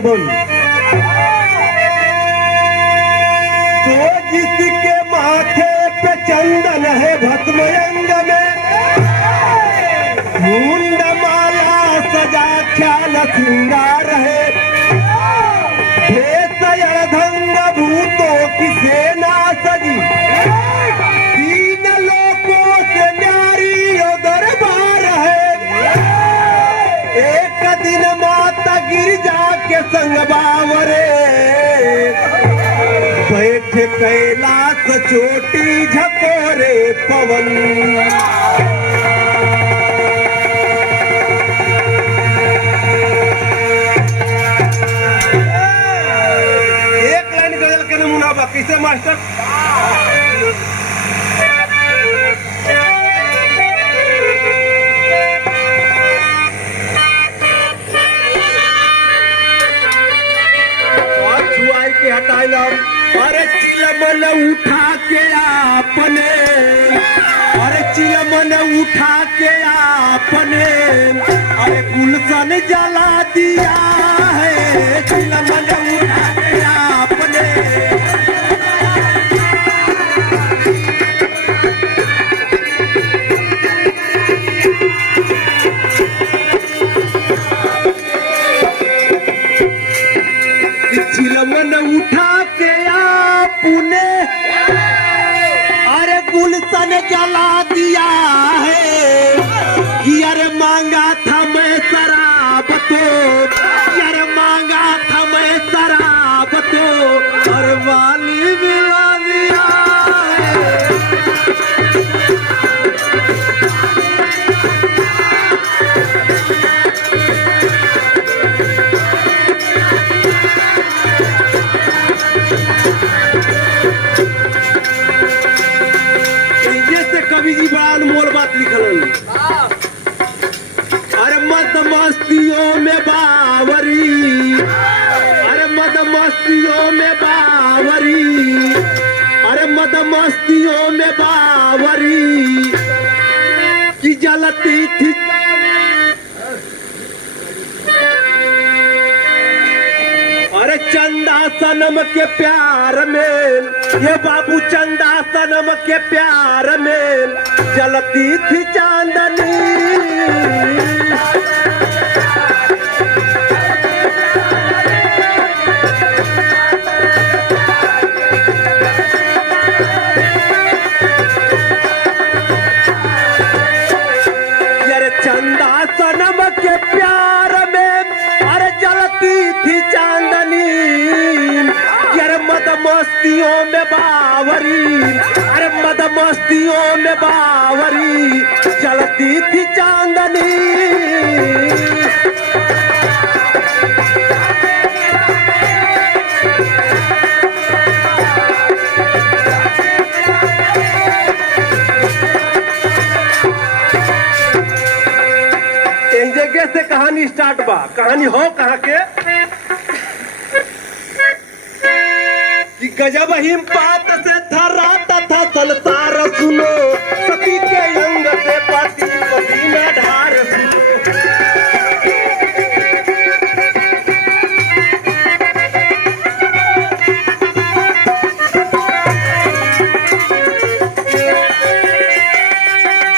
बोल। तो जिसके माथे पे चंदन है भस्म अंग में, मुंड माला सजा ख्याल श्रृंगार है, अर्धंग भूतों की सेना सजी, तीन लोकों से न्यारी और दरबार है। एक दिन माता गिरजा के संग बावरे, बैठे कैलाश चोटी झकोरे पवन। कैसे मास्टर? छुआई के हटाई लो। अरे चिलमन उठा के आपने, अरे चिलमन उठा के आपने, अरे गुलशन जला दिया है। चिलमन उठा के आपने, चिलमन उठा के आपने, अरे गुलशन जला दिया है। कि अरे मांगा था मैं शराब तो, अरे मांगा था मैं शराब तो, और वाली विला दिया है। कवि जी बड़ा अनमोल बात लिखल। अरे मद मस्तियों में बावरी, अरे मद मस्तियों में बावरी, अरे मद मस्तियों में बावरी, कि जलती थी अरे चंदा सनम के प्यार में, ये बाबू चंदा सनम के प्यार में, जलती थी चांदनी। यार चंदा सनम के प्यार में, अरे जलती थी चांदनी। यार मद मस्तियों में बावरी, अरे मद मस्तियों में बावरी, जलती थी चांदनी। एक जगह से कहानी स्टार्ट बा। कहानी हो कहाँ के कि गजब हिमपात से थर्राता था संसार सुनो, सती के अंग से पति पसीना ढार सुनो।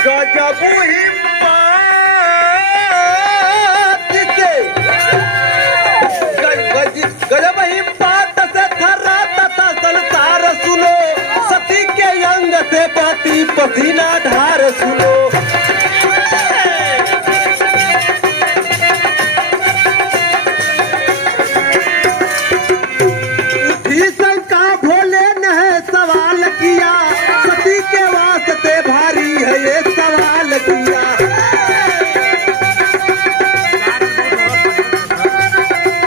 गजब गजब हिमपात से थर्राता था संसार सुनो, सती के अंग से पति पसीना ढार सुनो।